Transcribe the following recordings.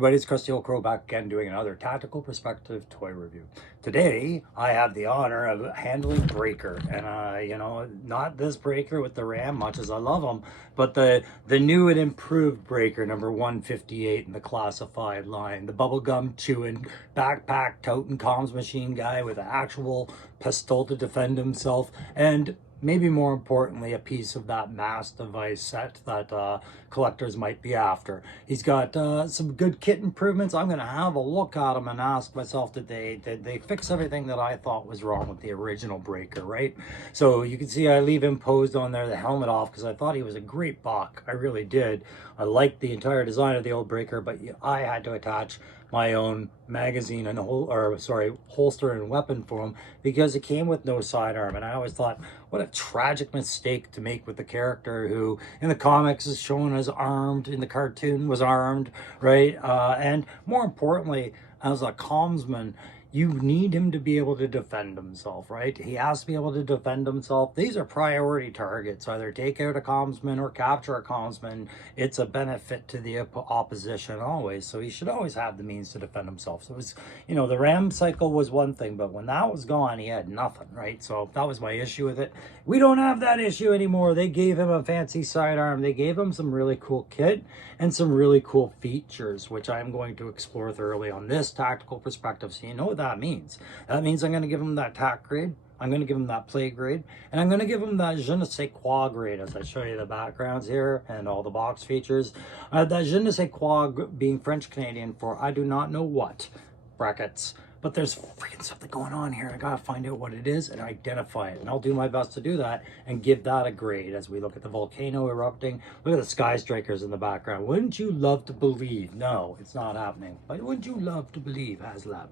Everybody, it's Krusty Old Crow back again doing another Tactical Perspective toy review. Today, I have the honor of handling Breaker, and not this Breaker with the Ram, much as I love them, but the new and improved Breaker, number 158 in the classified line, the bubblegum chewing, backpack toting comms machine guy with an actual pistol to defend himself, and maybe more importantly, a piece of that mass device set that collectors might be after. He's got some good kit improvements. I'm going to have a look at them and ask myself, did they fix everything that I thought was wrong with the original Breaker, right? So you can see I leave him posed on there, the helmet off, because I thought he was a great buck. I really did. I liked the entire design of the old Breaker, but I had to attach my own magazine and holster and weapon for him because it came with no sidearm. And I always thought, what a tragic mistake to make with the character who in the comics is shown as armed, in the cartoon was armed, right? And more importantly, as a commsman, you need him to be able to defend himself, right? He has to be able to defend himself. These are priority targets. Either take out a commsman or capture a commsman. It's a benefit to the opposition always. So he should always have the means to defend himself. So it was, the Ram cycle was one thing, but when that was gone, he had nothing, right? So that was my issue with it. We don't have that issue anymore. They gave him a fancy sidearm. They gave him some really cool kit and some really cool features, which I'm going to explore thoroughly on this Tactical Perspective. So you know what that means. That means I'm going to give him that tac grade, I'm going to give him that play grade, and I'm going to give him that je ne sais quoi grade as I show you the backgrounds here and all the box features. That je ne sais quoi being French Canadian for I do not know what, brackets. But there's freaking something going on here. I gotta find out what it is and identify it. And I'll do my best to do that and give that a grade as we look at the volcano erupting. Look at the sky strikers in the background. Wouldn't you love to believe? No, it's not happening. But wouldn't you love to believe, HasLab?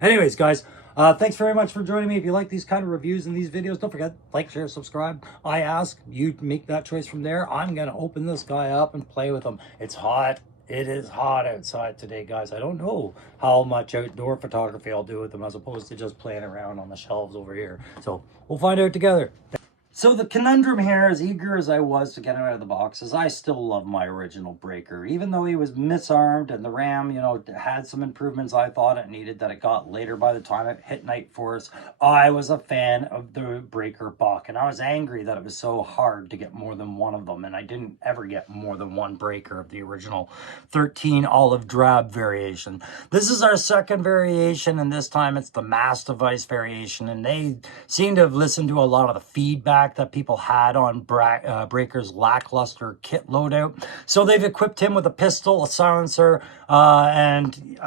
Anyways, guys, thanks very much for joining me. If you like these kind of reviews and these videos, don't forget, like, share, subscribe. I ask you to make that choice from there. I'm gonna open this guy up and play with him. It's hot. It is hot outside today, guys. I don't know how much outdoor photography I'll do with them as opposed to just playing around on the shelves over here. So we'll find out together. So the conundrum here, as eager as I was to get him out of the box, is I still love my original Breaker. Even though he was misarmed and the Ram, had some improvements I thought it needed that it got later by the time it hit Night Force, I was a fan of the Breaker buck. And I was angry that it was so hard to get more than one of them. And I didn't ever get more than one Breaker of the original 13 olive drab variation. This is our second variation, and this time it's the mass device variation. And they seem to have listened to a lot of the feedback that people had on Breaker's lackluster kit loadout. So they've equipped him with a pistol, a silencer, and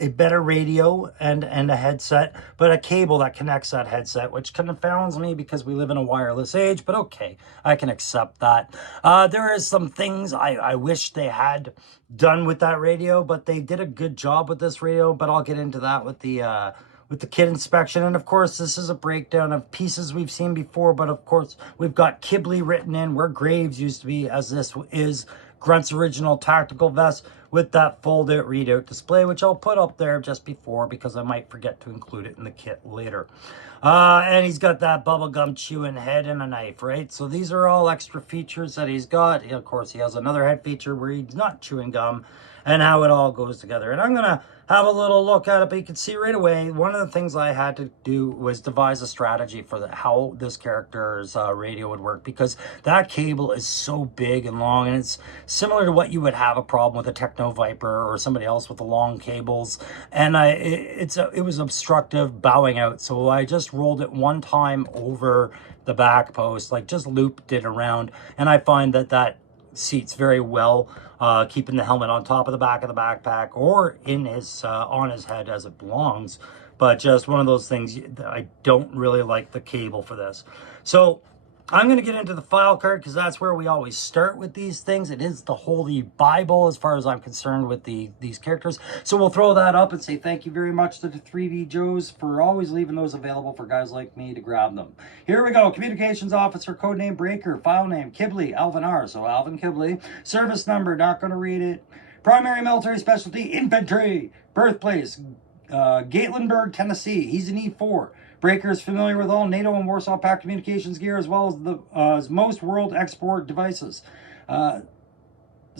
a better radio and a headset, but a cable that connects that headset, which confounds me because we live in a wireless age, but okay, I can accept that. There is some things I wish they had done with that radio, but they did a good job with this radio, but I'll get into that with the kit inspection. And of course, this is a breakdown of pieces we've seen before, but of course, we've got Kibbey written in where Graves used to be, as this is Grunt's original tactical vest with that fold-out readout display, which I'll put up there just before because I might forget to include it in the kit later. And he's got that bubblegum chewing head and a knife, right? So these are all extra features that he's got. Of course, he has another head feature where he's not chewing gum, and how it all goes together. And I'm going to have a little look at it, but you can see right away, one of the things I had to do was devise a strategy for how this character's radio would work, because that cable is so big and long, and it's similar to what you would have a problem with a Techno Viper or somebody else with the long cables. And it was obstructive, bowing out. So I just rolled it one time over the back post, like just looped it around, and I find that seats very well, keeping the helmet on top of the back of the backpack or in his on his head as it belongs. But just one of those things, I don't really like the cable for this. So I'm going to get into the file card because that's where we always start with these things. It is the Holy Bible as far as I'm concerned with these characters. So we'll throw that up and say thank you very much to the 3D Joes for always leaving those available for guys like me to grab them. Here we go. Communications Officer, codename Breaker, file name Kibbey, Alvin R. So Alvin Kibbey. Service number, not going to read it. Primary military specialty, infantry. Birthplace, Gatlinburg, Tennessee. He's an E4. Breaker is familiar with all NATO and Warsaw Pact communications gear as well as most world export devices.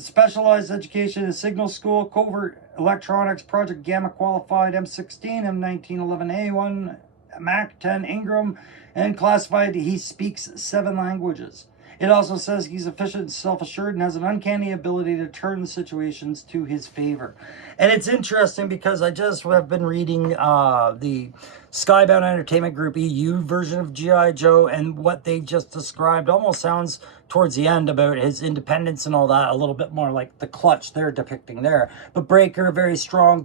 Specialized education in signal school, covert electronics, Project Gamma qualified, M16, M1911A1, Mac 10 Ingram, and classified he speaks 7 languages. It also says he's efficient and self-assured and has an uncanny ability to turn the situations to his favor. And it's interesting because I just have been reading the Skybound Entertainment Group EU version of G.I. Joe, and what they just described almost sounds towards the end about his independence and all that, a little bit more like the Clutch they're depicting there. But Breaker, a very strong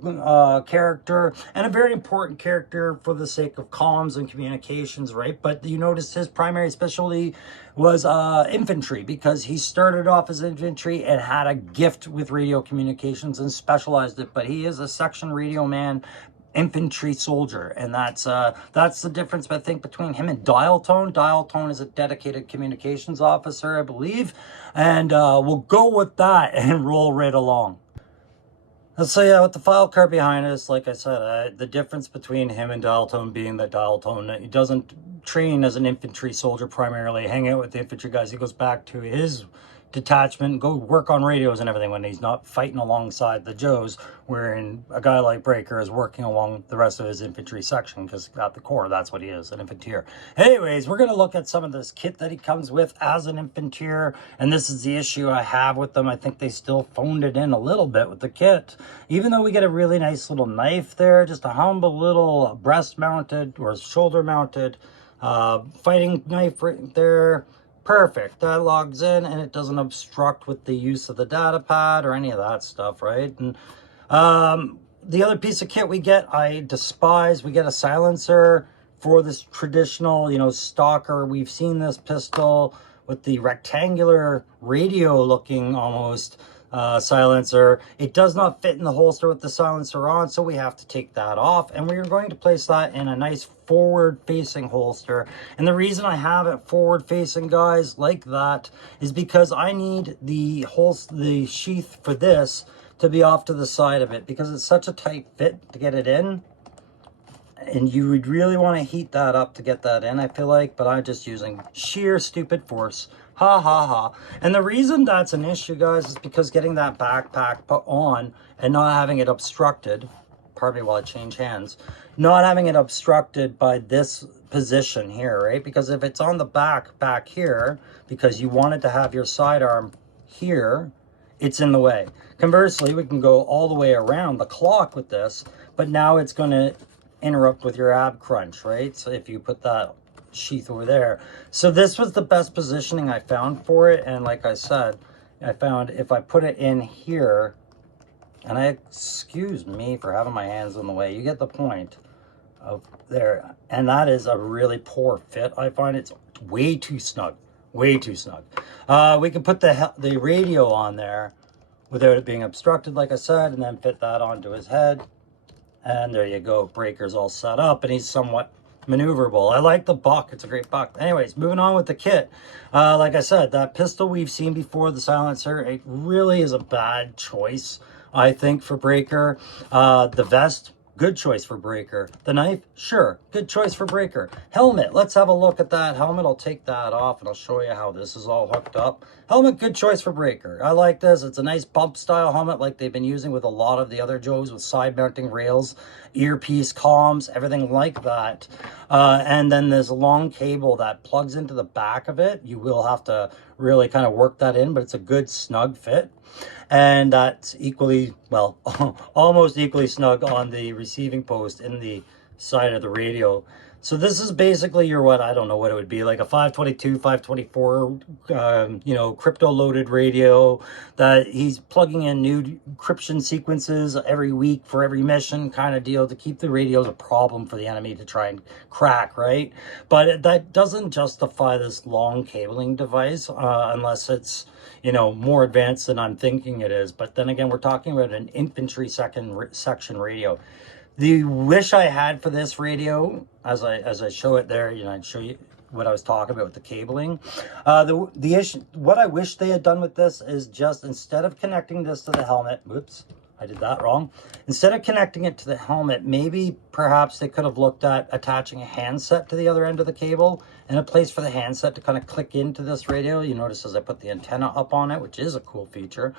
character, and a very important character for the sake of comms and communications, right? But you notice his primary specialty was infantry, because he started off as infantry and had a gift with radio communications and specialized it. But he is a section radio man, infantry soldier, and that's the difference, I think, between him and Dial Tone. Dial Tone is a dedicated communications officer, I believe, and we'll go with that and roll right along. So yeah, with the file card behind us, like I said, the difference between him and Dial Tone being that Dial Tone, he doesn't train as an infantry soldier primarily, hang out with the infantry guys. He goes back to his detachment, go work on radios and everything when he's not fighting alongside the Joes, wherein a guy like Breaker is working along the rest of his infantry section, because at the core, that's what he is, an infantier. Anyways, we're going to look at some of this kit that he comes with as an infantier, and this is the issue I have with them. I think they still phoned it in a little bit with the kit, even though we get a really nice little knife there, just a humble little breast mounted or shoulder mounted fighting knife right there. Perfect. That logs in and it doesn't obstruct with the use of the data pad or any of that stuff, right? And the other piece of kit we get, I despise. We get a silencer for this traditional, you know, stalker. We've seen this pistol with the rectangular radio looking almost silencer. It does not fit in the holster with the silencer on, so we have to take that off, and we are going to place that in a nice forward facing holster. And the reason I have it forward facing, guys, like that, is because I need the sheath for this to be off to the side of it, because it's such a tight fit to get it in, and you would really want to heat that up to get that in, I feel like, but I'm just using sheer stupid force. Ha ha ha. And the reason that's an issue, guys, is because getting that backpack put on and not having it obstructed, pardon me while I change hands, not having it obstructed by this position here, right? Because if it's on the back here, because you wanted to have your sidearm here, it's in the way. Conversely, we can go all the way around the clock with this, but now it's going to interrupt with your ab crunch, right? So if you put that sheath over there. So this was the best positioning I found for it, and like I said, I found if I put it in here, and excuse me for having my hands in the way, you get the point of there, and that is a really poor fit. I find it's way too snug, way too snug. We can put the radio on there without it being obstructed, like I said, and then fit that onto his head, and there you go. Breaker's all set up, and he's somewhat maneuverable. I like the buck. It's a great buck. Anyways, moving on with the kit. Like I said, that pistol we've seen before, the silencer, it really is a bad choice, I think, for Breaker. The vest, good choice for Breaker. The knife, sure, good choice for Breaker. Helmet, let's have a look at that helmet. I'll take that off and I'll show you how this is all hooked up. Helmet, good choice for Breaker. I like this. It's a nice bump style helmet like they've been using with a lot of the other Joes, with side mounting rails, earpiece, comms, everything like that. And then there's a long cable that plugs into the back of it. You will have to really kind of work that in, but it's a good snug fit. And that's equally, well, almost equally snug on the receiving post in the side of the radio. So this is basically your, what, I don't know what it would be, like a 522, 524, you know, crypto loaded radio that he's plugging in new encryption sequences every week for every mission kind of deal to keep the radios a problem for the enemy to try and crack, right? But that doesn't justify this long cabling device unless it's, you know, more advanced than I'm thinking it is. But then again, we're talking about an infantry section radio. The wish I had for this radio, as I show it there, you know, I'd show you what I was talking about with the cabling. The issue, what I wish they had done with this is just, instead of connecting this to the helmet, whoops, I did that wrong. Instead of connecting it to the helmet, maybe perhaps they could have looked at attaching a handset to the other end of the cable and a place for the handset to kind of click into this radio. You notice as I put the antenna up on it, which is a cool feature.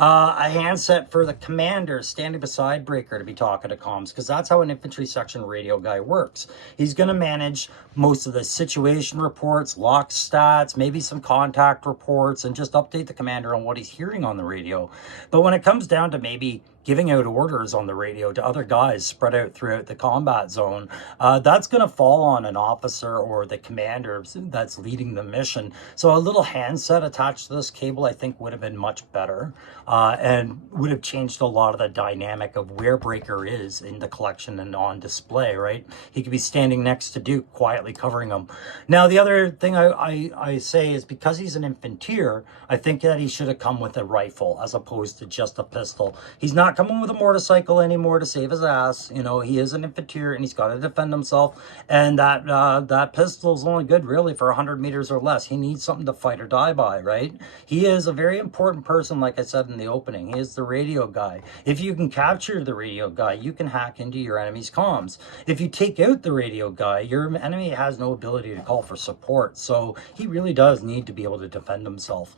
A handset for the commander standing beside Breaker to be talking to comms, because that's how an infantry section radio guy works. He's going to manage most of the situation reports, lock stats, maybe some contact reports, and just update the commander on what he's hearing on the radio. But when it comes down to maybe giving out orders on the radio to other guys spread out throughout the combat zone, that's going to fall on an officer or the commander that's leading the mission. So a little handset attached to this cable, I think, would have been much better, and would have changed a lot of the dynamic of where Breaker is in the collection and on display, right? He could be standing next to Duke, quietly covering him. Now, the other thing I say is, because he's an infantier, I think that he should have come with a rifle as opposed to just a pistol. He's not coming with a motorcycle anymore to save his ass. You know, he is an infantier and he's got to defend himself. And that pistol's only good really for 100 meters or less. He needs something to fight or die by, right? He is a very important person, like I said in the opening. He is the radio guy. If you can capture the radio guy, you can hack into your enemy's comms. If you take out the radio guy, your enemy has no ability to call for support. So he really does need to be able to defend himself.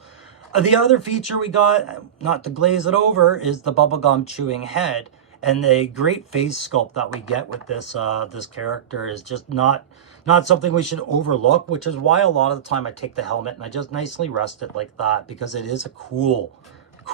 The other feature we got, not to glaze it over, is the bubblegum chewing head. And the great face sculpt that we get with this this character is just not something we should overlook, which is why a lot of the time I take the helmet and I just nicely rest it like that, because it is a cool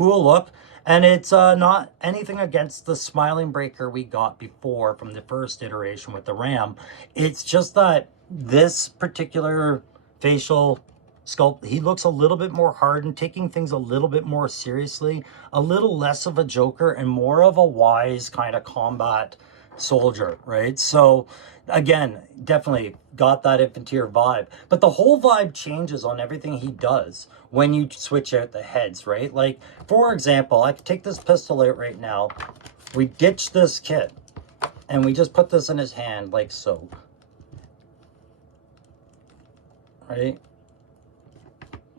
look. And it's not anything against the smiling Breaker we got before from the first iteration with the Ram. It's just that this particular facial sculpt, he looks a little bit more hardened, taking things a little bit more seriously, a little less of a joker and more of a wise kind of combat soldier, right? So again, definitely got that infantier vibe, but the whole vibe changes on everything he does when you switch out the heads, right? Like, for example, I could take this pistol out right now. We ditch this kit and we just put this in his hand like so, right?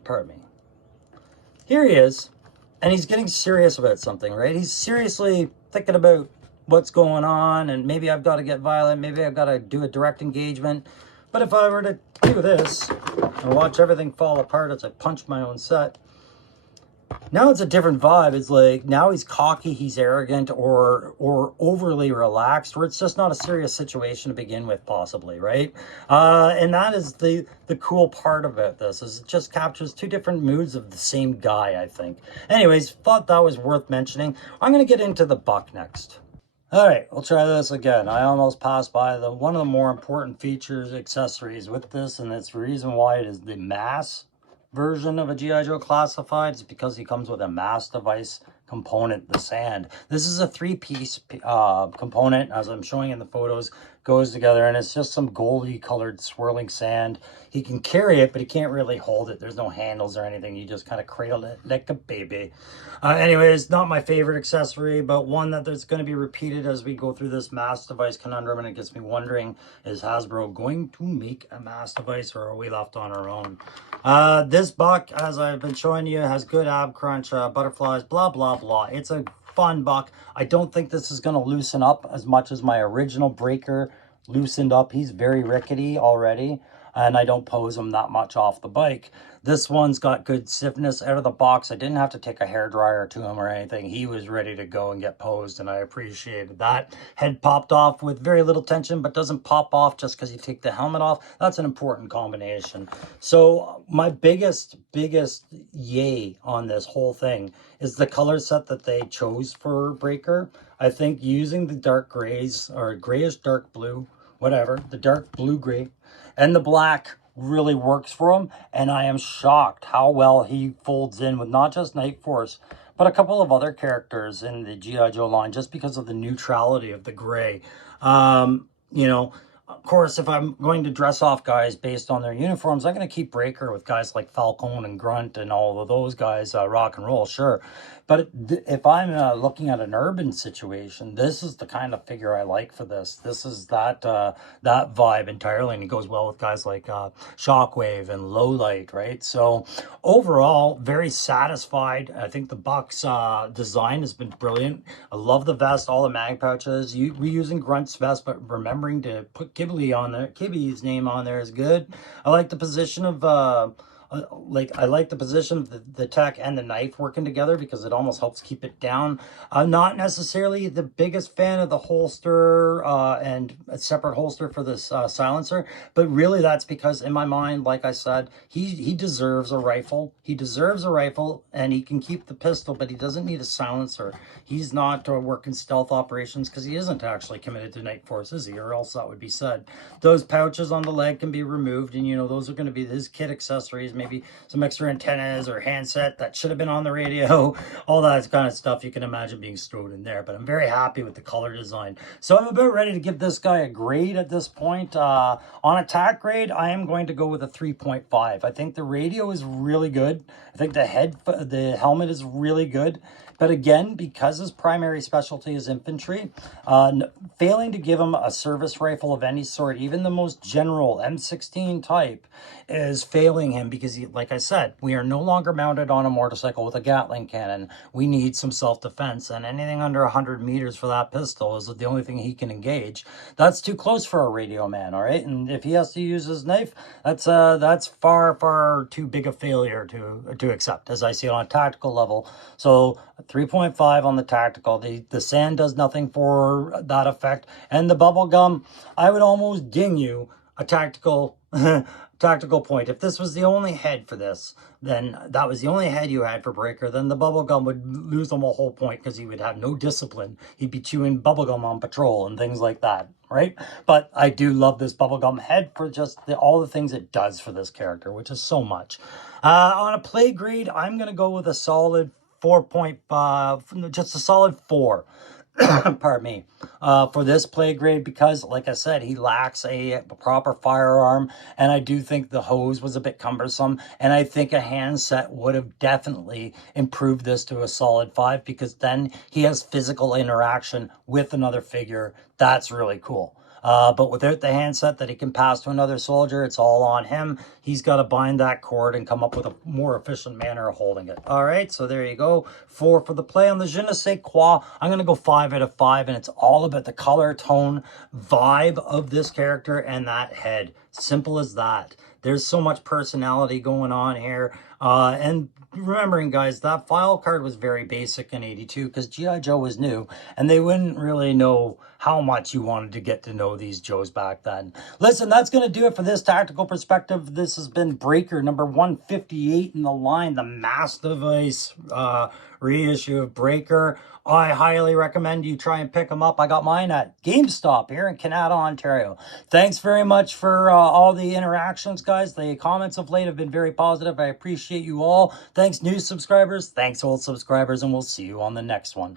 Pardon me. Here he is, and he's getting serious about something, right? He's seriously thinking about what's going on, and maybe I've got to get violent, maybe I've got to do a direct engagement. But if I were to do this and watch everything fall apart as I punch my own set, now it's a different vibe. It's like, now he's cocky, he's arrogant, or overly relaxed, or it's just not a serious situation to begin with, possibly, right? And that is the cool part about this, is it just captures two different moods of the same guy, I think. Anyways, thought that was worth mentioning. I'm going to get into the buck next. All right, we'll try this again. I almost passed by one of the more important features, accessories with this, and it's the reason why it is the mass version of a G.I. Joe Classified. Is because he comes with a mass device component, the sand. This is a three-piece component, as I'm showing in the photos, goes together, and it's just some goldy colored swirling sand. He can carry it, but he can't really hold it. There's no handles or anything. You just kind of cradle it like a baby. Anyways, not my favorite accessory, but one that there's going to be repeated as we go through this mass device conundrum, and it gets me wondering, is Hasbro going to make a mass device, or are we left on our own? This buck, as I've been showing you, has good ab crunch, butterflies, blah, blah, blah. It's a fun buck. I don't think this is going to loosen up as much as my original Breaker loosened up. He's very rickety already, and I don't pose him that much off the bike. This one's got good stiffness out of the box. I didn't have to take a hairdryer to him or anything. He was ready to go and get posed, and I appreciated that. Head popped off with very little tension, but doesn't pop off just because you take the helmet off. That's an important combination. So my biggest yay on this whole thing is the color set that they chose for Breaker. I think using the dark grays, or grayish dark blue, whatever, the dark blue gray and the black really works for him, and I am shocked how well he folds in with not just Night Force, but a couple of other characters in the G.I. Joe line, just because of the neutrality of the gray. You know, of course, if I'm going to dress off guys based on their uniforms, I'm going to keep Breaker with guys like Falcone and Grunt and all of those guys, rock and roll, sure. But if I'm looking at an urban situation, this is the kind of figure I like for this. This is that vibe entirely, and it goes well with guys like Shockwave and Lowlight, right? So overall, very satisfied. I think the Buck's design has been brilliant. I love the vest, all the mag pouches. Reusing Grunt's vest, but remembering to put Kibbey on there. Kibbey's name on there is good. I like the position of I like the position of the tech and the knife working together because it almost helps keep it down. I'm not necessarily the biggest fan of the holster and a separate holster for this silencer, but really that's because in my mind, like I said, he deserves a rifle. He deserves a rifle, and he can keep the pistol, but he doesn't need a silencer. He's not working stealth operations because he isn't actually committed to night force, is he? Or else that would be said. Those pouches on the leg can be removed, and those are going to be his kit accessories, maybe some extra antennas or handset that should have been on the radio, all that kind of stuff you can imagine being stored in there. But I'm very happy with the color design. So I'm about ready to give this guy a grade at this point. On attack grade, I am going to go with a 3.5. I think the radio is really good. I think the helmet is really good. But again, because his primary specialty is infantry, failing to give him a service rifle of any sort, even the most general M16 type, is failing him because, like I said, we are no longer mounted on a motorcycle with a Gatling cannon. We need some self-defense, and anything under 100 meters for that pistol is the only thing he can engage. That's too close for a radio man, all right? And if he has to use his knife, that's far, far too big a failure to accept, as I see it on a tactical level. So 3.5 on the tactical. The sand does nothing for that effect. And the bubble gum, I would almost ding you a tactical tactical point. If this was the only head for this, then that was the only head you had for Breaker, then the bubblegum would lose him a whole point because he would have no discipline. He'd be chewing bubblegum on patrol and things like that, right? But I do love this bubblegum head for just all the things it does for this character, which is so much. On a play grade, I'm going to go with a solid 4.5, just a solid 4. Pardon me, for this play grade, because like I said, he lacks a proper firearm, and I do think the hose was a bit cumbersome, and I think a handset would have definitely improved this to a solid 5, because then he has physical interaction with another figure. That's really cool. But without the handset that he can pass to another soldier, it's all on him. He's got to bind that cord and come up with a more efficient manner of holding it. All right, so there you go. 4 for the play. On the je ne sais quoi, I'm going to go 5 out of 5, and it's all about the color, tone, vibe of this character and that head. Simple as that. There's so much personality going on here. And remembering, guys, that file card was very basic in 82 because G.I. Joe was new, and they wouldn't really know how much you wanted to get to know these Joes back then. Listen, that's going to do it for this tactical perspective. This has been Breaker number 158 in the line, the Mass Device reissue of Breaker. I highly recommend you try and pick them up. I got mine at GameStop here in Canada, Ontario. Thanks very much for all the interactions, guys. The comments of late have been very positive. I appreciate you all. Thanks, new subscribers. Thanks, old subscribers, and we'll see you on the next one.